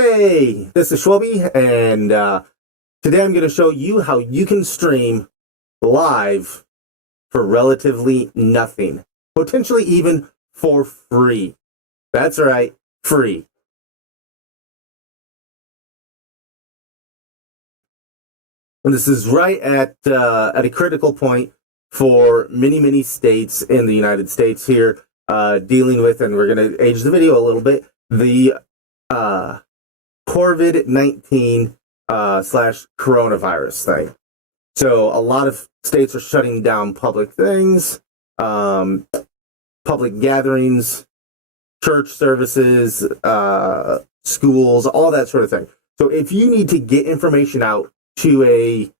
Hey, this is Schwalbe, and today I'm going to show you how you can stream live for relatively nothing, potentially even for free. That's right, free. And this is right at a critical point for many states in the United States here, dealing with, and we're going to age the video a little bit, the COVID-19 slash coronavirus thing. So a lot of states are shutting down public things, public gatherings, church services, schools, all that sort of thing. So if you need to get information out to a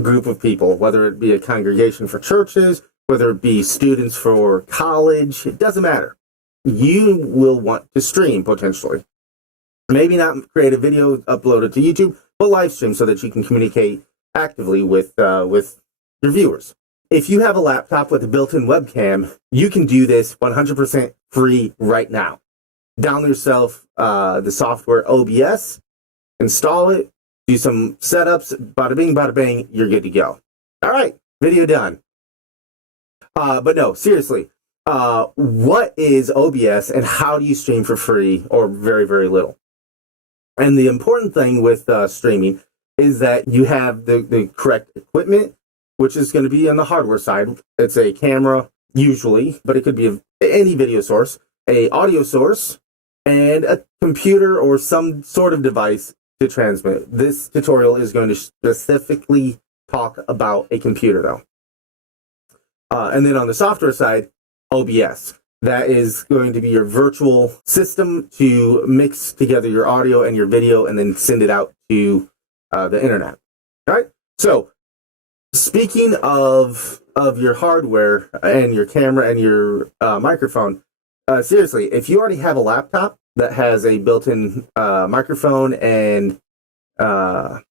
group of people, whether it be a congregation for churches, whether it be students for college, it doesn't matter. You will want to stream potentially. Maybe not create a video, upload it to YouTube, but live stream so that you can communicate actively with your viewers. If you have a laptop with a built-in webcam, you can do this 100% free right now. Download yourself the software OBS, install it, do some setups, bada bing, bada bang, you're good to go. All right, video done. But no, seriously, what is OBS and how do you stream for free or very, very little? And the important thing with streaming is that you have the correct equipment, which is going to be on the hardware side. It's a camera, usually, but it could be any video source, a audio source, and a computer or some sort of device to transmit. This tutorial is going to specifically talk about a computer, though. And then on the software side, OBS. That is going to be your virtual system to mix together your audio and your video and then send it out to the internet. All right. So speaking of your hardware and your camera and your microphone, seriously, if you already have a laptop that has a built-in microphone and camera,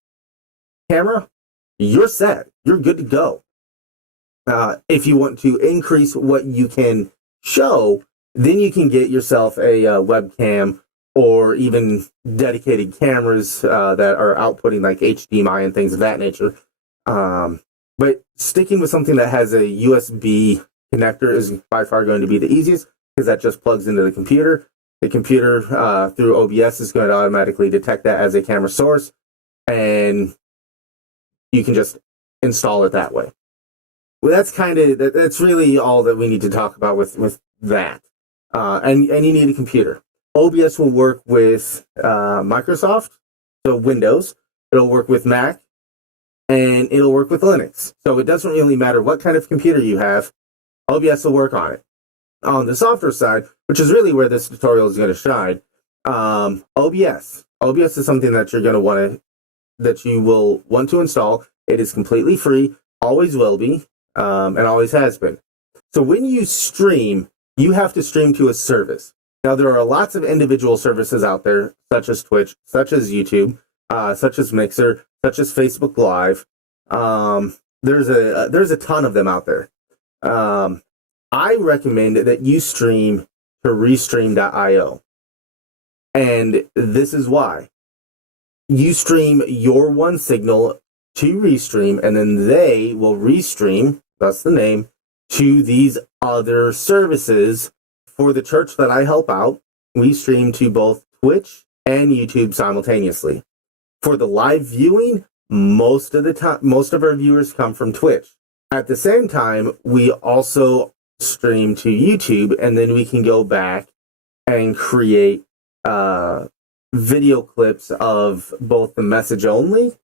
you're set. You're good to go. If you want to increase what you can show, then you can get yourself a webcam or even dedicated cameras that are outputting like HDMI and things of that nature. But sticking with something that has a USB connector is by far going to be the easiest because that just plugs into the computer. The computer through OBS is going to automatically detect that as a camera source, and you can just install it that way. Well, that's really all that we need to talk about with that. And you need a computer. OBS will work with Microsoft, so Windows. It'll work with Mac, and it'll work with Linux. So it doesn't really matter what kind of computer you have. OBS will work on it. On the software side, which is really where this tutorial is going to shine, OBS. OBS is something that you will want to install. It is completely free, always will be. And always has been. So when you stream, you have to stream to a service. Now, there are lots of individual services out there, such as Twitch, such as YouTube, such as Mixer, such as Facebook Live. There's a ton of them out there. I recommend that you stream to Restream.io. And this is why. You stream your one signal to Restream, and then they will restream, that's the name, to these other services. For the church that I help out, we stream to both Twitch and YouTube simultaneously. For the live viewing, most of our viewers come from Twitch. At the same time, we also stream to YouTube, and then we can go back and create video clips of both the message only,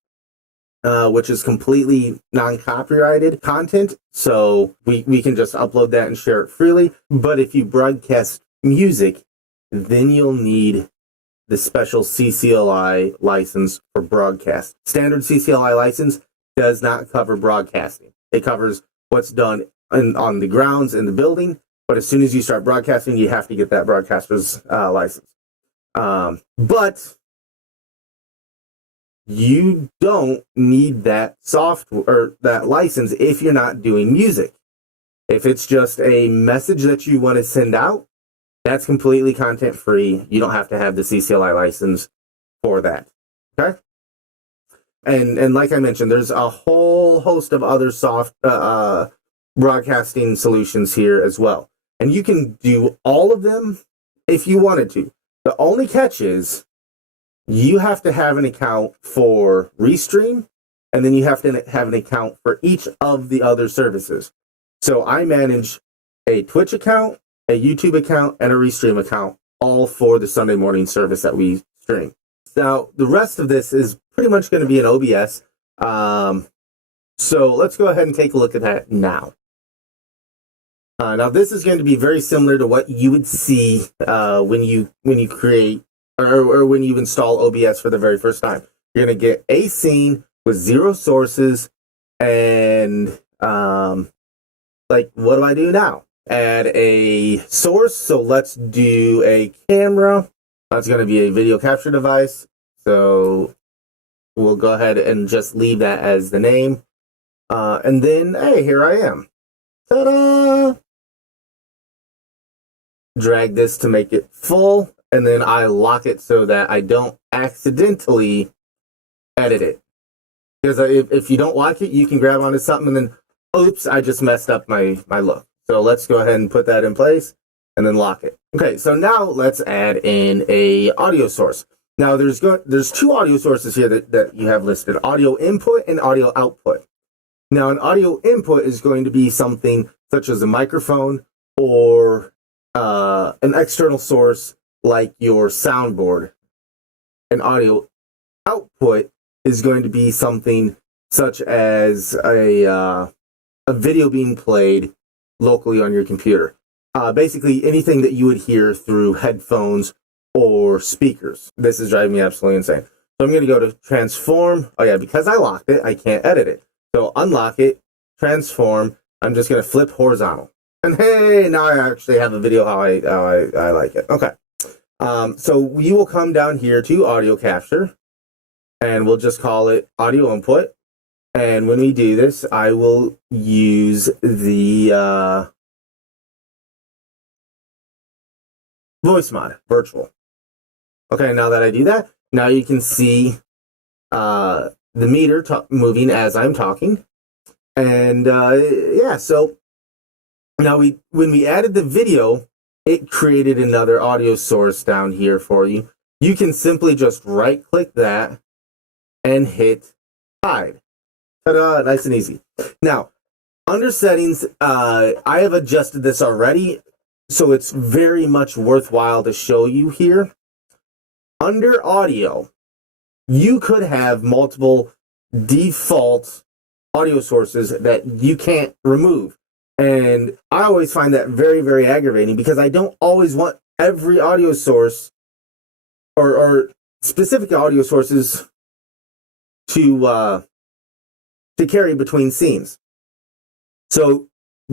which is completely non-copyrighted content, so we can just upload that and share it freely. But if you broadcast music, then you'll need the special CCLI license for broadcast. Standard CCLI license does not cover broadcasting. It covers what's done on the grounds in the building, but as soon as you start broadcasting, you have to get that broadcaster's license. But you don't need that software or that license if you're not doing music. If it's just a message that you want to send out, that's completely content free. You don't have to have the CCLI license for that. Okay. And like I mentioned, there's a whole host of other soft broadcasting solutions here as well. And you can do all of them if you wanted to. The only catch is you have to have an account for Restream, and then you have to have an account for each of the other services. So I manage a Twitch account, a YouTube account, and a Restream account, all for the Sunday morning service that we stream. Now, the rest of this is pretty much going to be an OBS. So let's go ahead and take a look at that now. Now, this is going to be very similar to what you would see when you create or when you install OBS for the very first time. You're going to get a scene with 0 sources, and like, what do I do now? Add a source. So let's do a camera. That's going to be a video capture device. So we'll go ahead and just leave that as the name. And then, hey, here I am. Ta-da! Drag this to make it full, and then I lock it so that I don't accidentally edit it. Because if you don't like it, you can grab onto something and then, oops, I just messed up my look. So let's go ahead and put that in place and then lock it. Okay, so now let's add in a audio source. Now there's 2 audio sources here that you have listed: audio input and audio output. Now an audio input is going to be something such as a microphone or an external source like your soundboard. An audio output is going to be something such as a video being played locally on your computer. Basically anything that you would hear through headphones or speakers. This is driving me absolutely insane. So I'm going to go to transform. Oh yeah, because I locked it, I can't edit it. So unlock it, transform. I'm just going to flip horizontal. And hey, now I actually have a video how I like it. Okay. So you will come down here to audio capture, and we'll just call it audio input. And when we do this, I will use the voice mod, virtual. Okay, now that I do that, now you can see the meter moving as I'm talking. And yeah, so now when we added the video, it created another audio source down here for you. You can simply just right click that and hit hide. Ta-da, nice and easy. Now, under settings, I have adjusted this already, so it's very much worthwhile to show you here. Under audio, you could have multiple default audio sources that you can't remove. And I always find that very, very aggravating because I don't always want every audio source or specific audio sources to carry between scenes. So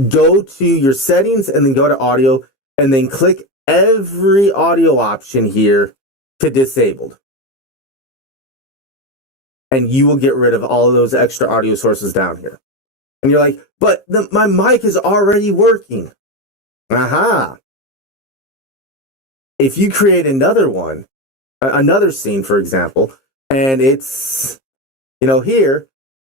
go to your settings and then go to audio and then click every audio option here to disabled. And you will get rid of all of those extra audio sources down here. And you're like, but my mic is already working. Aha. If you create another one, another scene, for example, and it's, here,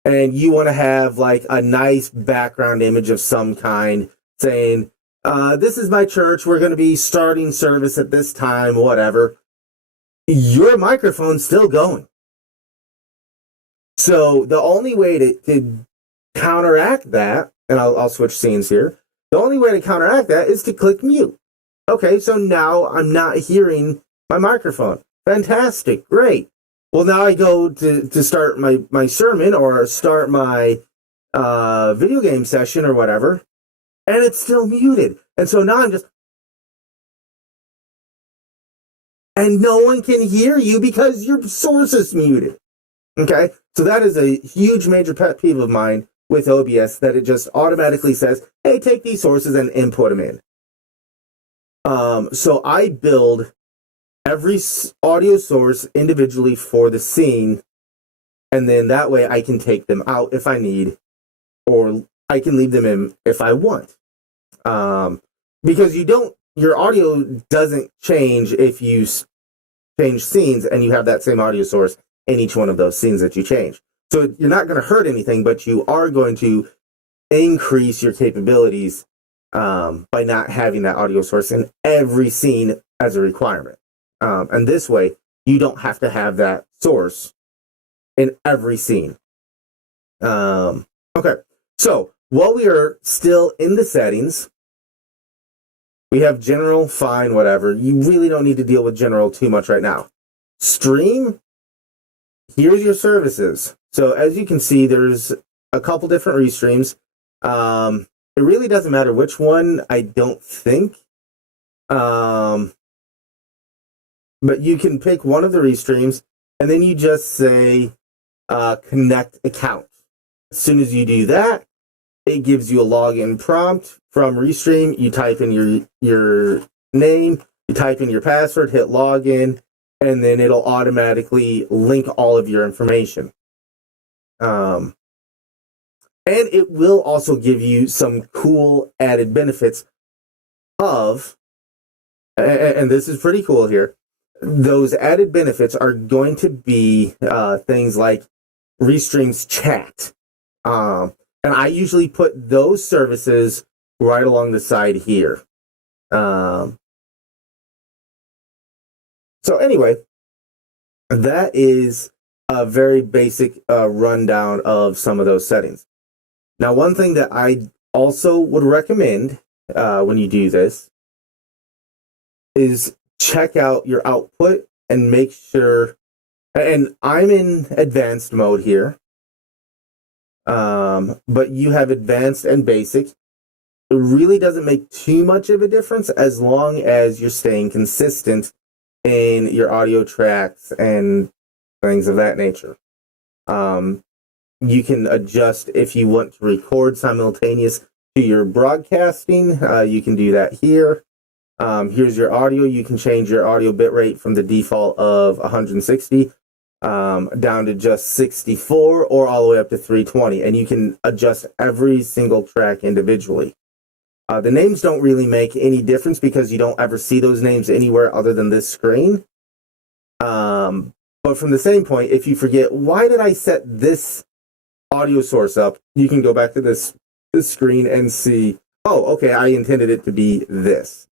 and you want to have like a nice background image of some kind saying, this is my church, we're going to be starting service at this time, whatever, your microphone's still going. So the only way to counteract that, and I'll switch scenes here, the only way to counteract that is to click mute. Okay, so now I'm not hearing my microphone. Fantastic, great. Well, now I go to start my sermon or start my video game session or whatever, and it's still muted. And so now I'm just... And no one can hear you because your source is muted. Okay? So that is a huge major pet peeve of mine with OBS, that it just automatically says, hey, take these sources and input them in. So I build every audio source individually for the scene, and then that way I can take them out if I need, or I can leave them in if I want. Because your audio doesn't change if you change scenes, and you have that same audio source in each one of those scenes that you change. So you're not going to hurt anything, but you are going to increase your capabilities by not having that audio source in every scene as a requirement. And this way, you don't have to have that source in every scene. Okay, so while we are still in the settings, we have general, fine, whatever. You really don't need to deal with general too much right now. Stream, here's your services. So as you can see, there's a couple different restreams. It really doesn't matter which one, I don't think. But you can pick one of the restreams, and then you just say connect account. As soon as you do that, it gives you a login prompt from Restream. You type in your name, you type in your password, hit login, and then it'll automatically link all of your information. And it will also give you some cool added benefits of, and this is pretty cool here, those added benefits are going to be things like Restream's chat. And I usually put those services right along the side here. So anyway, that is a very basic rundown of some of those settings. Now, one thing that I also would recommend when you do this is check out your output and make sure, and I'm in advanced mode here, but you have advanced and basic. It really doesn't make too much of a difference as long as you're staying consistent in your audio tracks and things of that nature. You can adjust if you want to record simultaneous to your broadcasting. You can do that here. Here's your audio. You can change your audio bitrate from the default of 160 down to just 64 or all the way up to 320. And you can adjust every single track individually. The names don't really make any difference because you don't ever see those names anywhere other than this screen. But from the same point, if you forget, why did I set this audio source up? You can go back to this screen and see, oh, okay, I intended it to be this.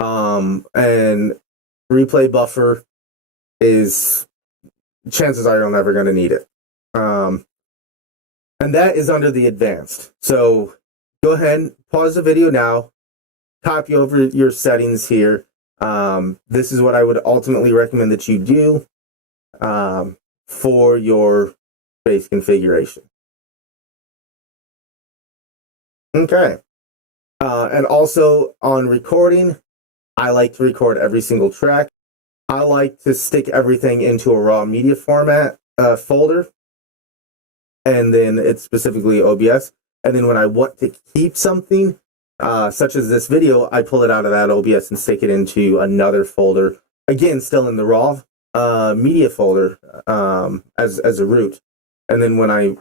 And replay buffer is, chances are you're never going to need it. And that is under the advanced. So go ahead and pause the video now, copy over your settings here. This is what I would ultimately recommend that you do for your base configuration. Okay. And also on recording, I like to record every single track. I like to stick everything into a raw media format folder, and then it's specifically OBS. And then when I want to keep something, such as this video, I pull it out of that OBS and stick it into another folder. Again, still in the raw media folder as a root. And then when I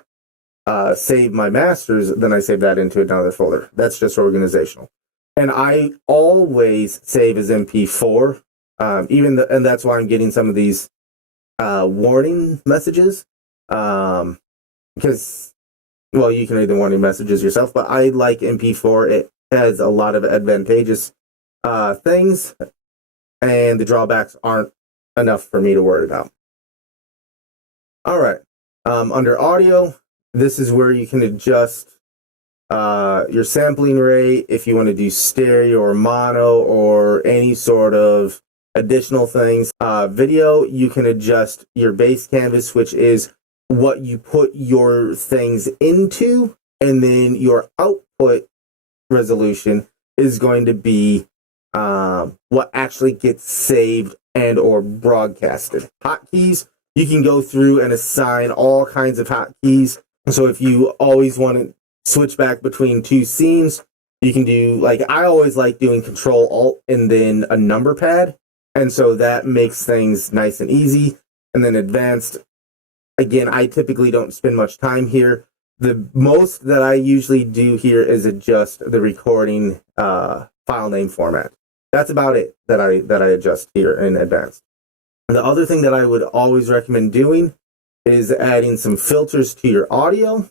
save my masters, then I save that into another folder. That's just organizational. And I always save as MP4, and that's why I'm getting some of these warning messages. Because, well, you can read the warning messages yourself, but I like MP4. It has a lot of advantageous things, and the drawbacks aren't enough for me to worry about. All right. Under audio, this is where you can adjust your sampling rate if you want to do stereo or mono or any sort of additional things. Video, you can adjust your base canvas, which is what you put your things into, and then your output resolution is going to be what actually gets saved and or broadcasted. Hotkeys, you can go through and assign all kinds of hotkeys. So if you always want to switch back between two scenes, you can do, like, I always like doing Control Alt and then a number pad, and so that makes things nice and easy. And then advanced, again, I typically don't spend much time here. The most that I usually do here is adjust the recording file name format. That's about it that I adjust here in advanced. The other thing that I would always recommend doing is adding some filters to your audio.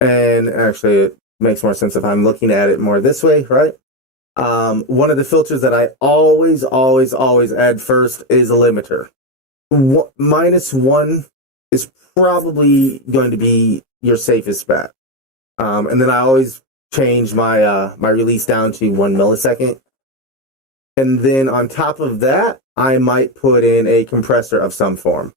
And actually, it makes more sense if I'm looking at it more this way, right? One of the filters that I always add first is a limiter. -1 is probably going to be your safest bet. And then I always change my my release down to 1 millisecond. And then on top of that, I might put in a compressor of some form.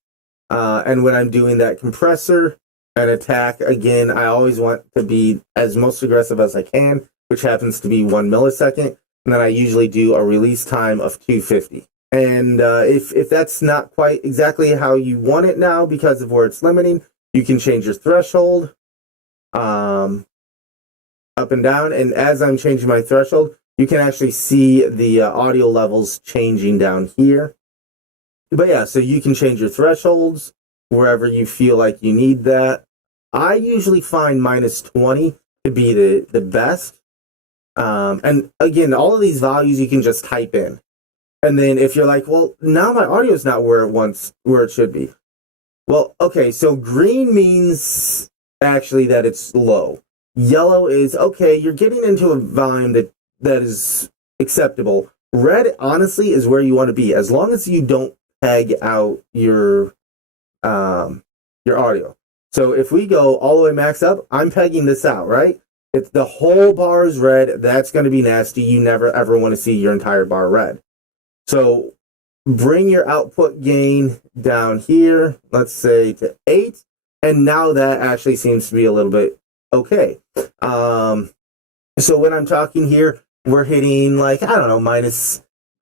And when I'm doing that compressor and attack, again, I always want to be as most aggressive as I can, which happens to be 1 millisecond. And then I usually do a release time of 250. And if that's not quite exactly how you want it now because of where it's limiting, you can change your threshold up and down. And as I'm changing my threshold, you can actually see the audio levels changing down here. But yeah, so you can change your thresholds wherever you feel like you need that. I usually find -20 to be the best. And again, all of these values you can just type in. And then if you're like, well, now my audio is not where it should be. Well, okay, so green means actually that it's low. Yellow is, okay, you're getting into a volume that is acceptable. Red, honestly, is where you want to be, as long as you don't peg out your audio. So if we go all the way max up, I'm pegging this out, right? If the whole bar is red, that's going to be nasty. You never ever want to see your entire bar red. So bring your output gain down here, let's say to 8, and now that actually seems to be a little bit okay. So when I'm talking here, we're hitting like, I don't know,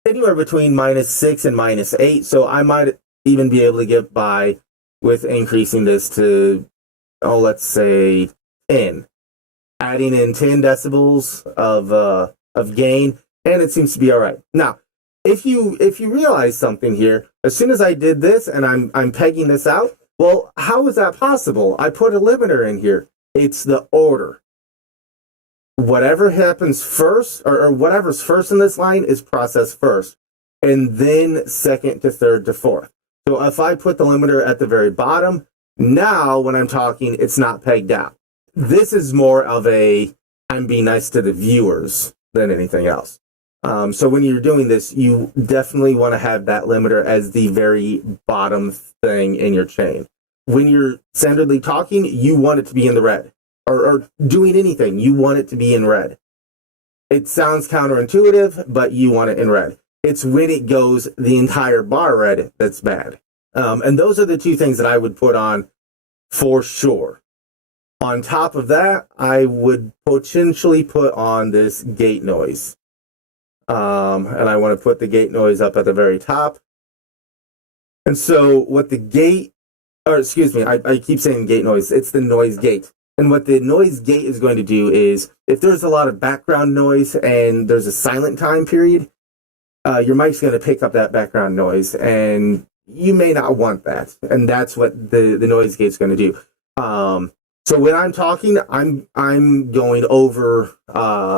anywhere between -6 and -8. So I might even be able to get by with increasing this to, let's say 10. Adding in 10 decibels of gain, and it seems to be all right. Now, if you realize something here, as soon as I did this and I'm pegging this out, well, how is that possible? I put a limiter in here. It's the order. Whatever happens first, or whatever's first in this line is processed first, and then second to third to fourth. So if I put the limiter at the very bottom, now when I'm talking, it's not pegged out. This is more of I'm being nice to the viewers than anything else. So when you're doing this, you definitely want to have that limiter as the very bottom thing in your chain. When you're standardly talking, you want it to be in the red. Or doing anything, you want it to be in red. It sounds counterintuitive, but you want it in red. It's when it goes the entire bar red that's bad. And those are the two things that I would put on for sure. On top of that, I would potentially put on this gate noise. And I want to put the gate noise up at the very top. And so what the gate, or excuse me, I keep saying gate noise, it's the noise gate. And what the noise gate is going to do is, if there's a lot of background noise and there's a silent time period, your mic's going to pick up that background noise, and you may not want that. And that's what the noise gate's going to do. So when I'm talking, I'm going over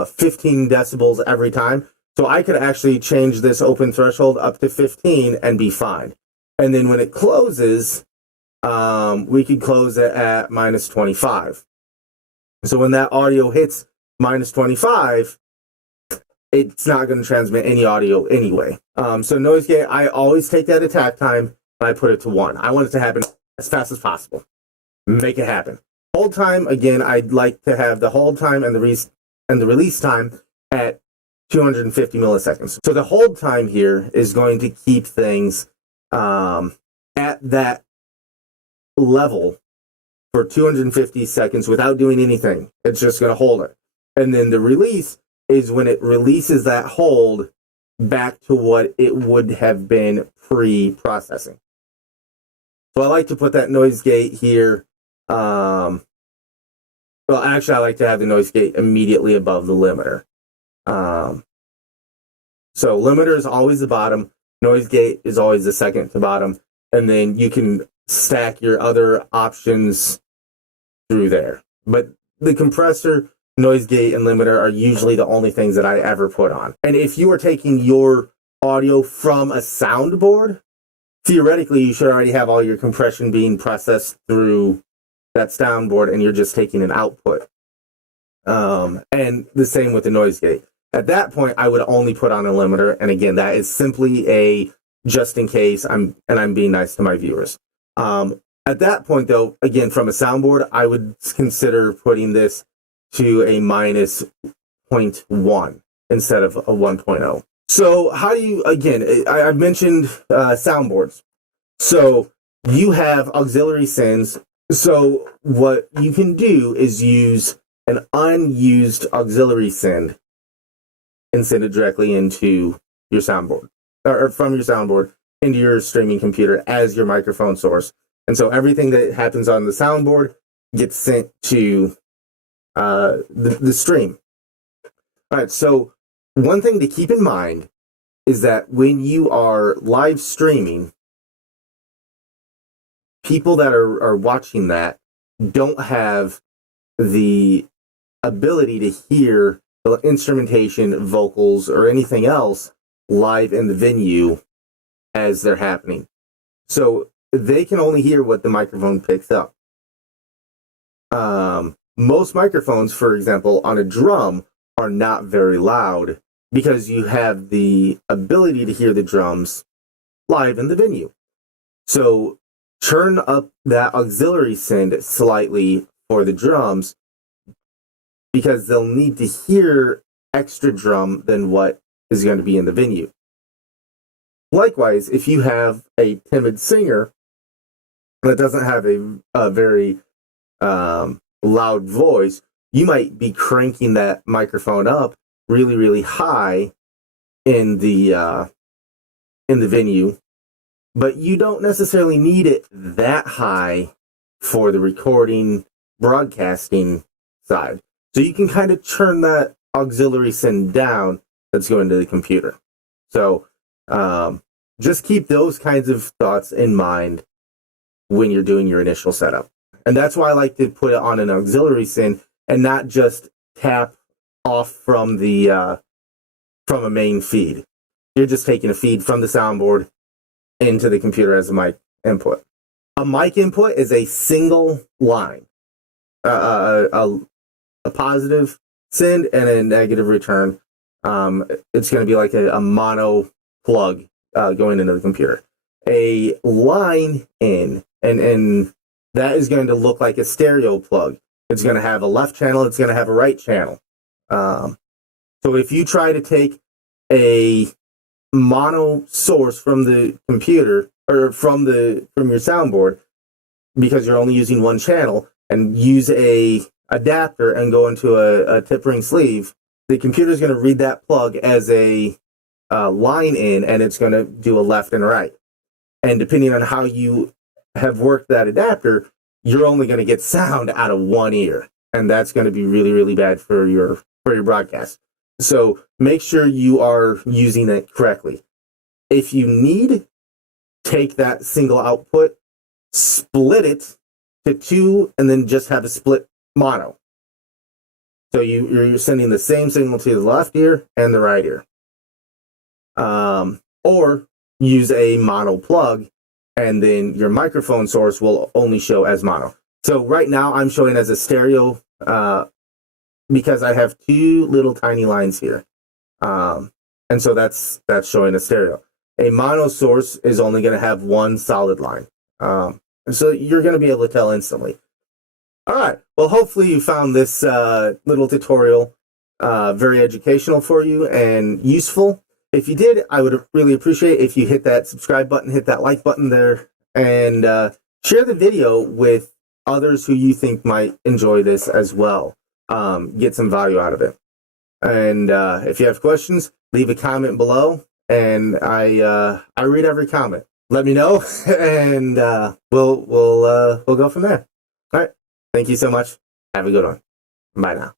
15 decibels every time. So I could actually change this open threshold up to 15 and be fine. And then when it closes, we could close it at -25. So when that audio hits -25, it's not going to transmit any audio anyway. So noise gate, I always take that attack time and I put it to 1. I want it to happen as fast as possible. Make it happen. Hold time, again, I'd like to have the hold time and the release time at 250 milliseconds. So the hold time here is going to keep things at that level for 250 seconds without doing anything. It's just going to hold it. And then the release is when it releases that hold back to what it would have been pre-processing. So I like to put that noise gate here. Well, actually, I like to have the noise gate immediately above the limiter. So limiter is always the bottom. Noise gate is always the second to bottom. And then you can stack your other options through there. But the compressor, noise gate and limiter are usually the only things that I ever put on. And if you are taking your audio from a soundboard, theoretically, you should already have all your compression being processed through that soundboard, and you're just taking an output. And the same with the noise gate. At that point, I would only put on a limiter, and again, that is simply a just in case. I'm being nice to my viewers. At that point, though, again, from a soundboard, I would consider putting this to a minus 0.1 instead of a 1.0. So how do you, again, I've mentioned soundboards. So you have auxiliary sends. So what you can do is use an unused auxiliary send and send it directly into your soundboard, or from your soundboard into your streaming computer as your microphone source. And so everything that happens on the soundboard gets sent to the stream. All right, so one thing to keep in mind is that when you are live streaming, people that are watching that don't have the ability to hear the instrumentation, vocals, or anything else live in the venue as they're happening. So they can only hear what the microphone picks up. Most microphones, for example, on a drum are not very loud because you have the ability to hear the drums live in the venue. So turn up that auxiliary send slightly for the drums because they'll need to hear extra drum than what is going to be in the venue. Likewise, if you have a timid singer that doesn't have a very loud voice, you might be cranking that microphone up really, really high in the venue, but you don't necessarily need it that high for the recording, broadcasting side. So you can kind of turn that auxiliary send down that's going to the computer. So just keep those kinds of thoughts in mind when you're doing your initial setup. And that's why I like to put it on an auxiliary send and not just tap off from the from a main feed. You're just taking a feed from the soundboard into the computer as a mic input. A mic input is a single line, a positive send and a negative return. It's going to be like a mono plug going into the computer. A line in, and that is going to look like a stereo plug. It's going to have a left channel. It's going to have a right channel. So if you try to take a mono source from the computer or from your soundboard because you're only using one channel and use a adapter and go into a tip ring sleeve, the computer is going to read that plug as a line in, and it's going to do a left and right. And depending on how you have worked that adapter, you're only going to get sound out of one ear, and that's going to be really, really bad for your broadcast. So make sure you are using it correctly. If you need, take that single output, split it to two, and then just have a split mono. So you're sending the same signal to the left ear and the right ear. Or use a mono plug, and then your microphone source will only show as mono. So right now I'm showing as a stereo because I have two little tiny lines here. And so that's showing a stereo. A mono source is only going to have one solid line. And so you're going to be able to tell instantly. All right. Well, hopefully you found this little tutorial very educational for you and useful. If you did, I would really appreciate if you hit that subscribe button, hit that like button there, and share the video with others who you think might enjoy this as well. Get some value out of it. And if you have questions, leave a comment below, and I read every comment. Let me know, and we'll go from there. All right. Thank you so much. Have a good one. Bye now.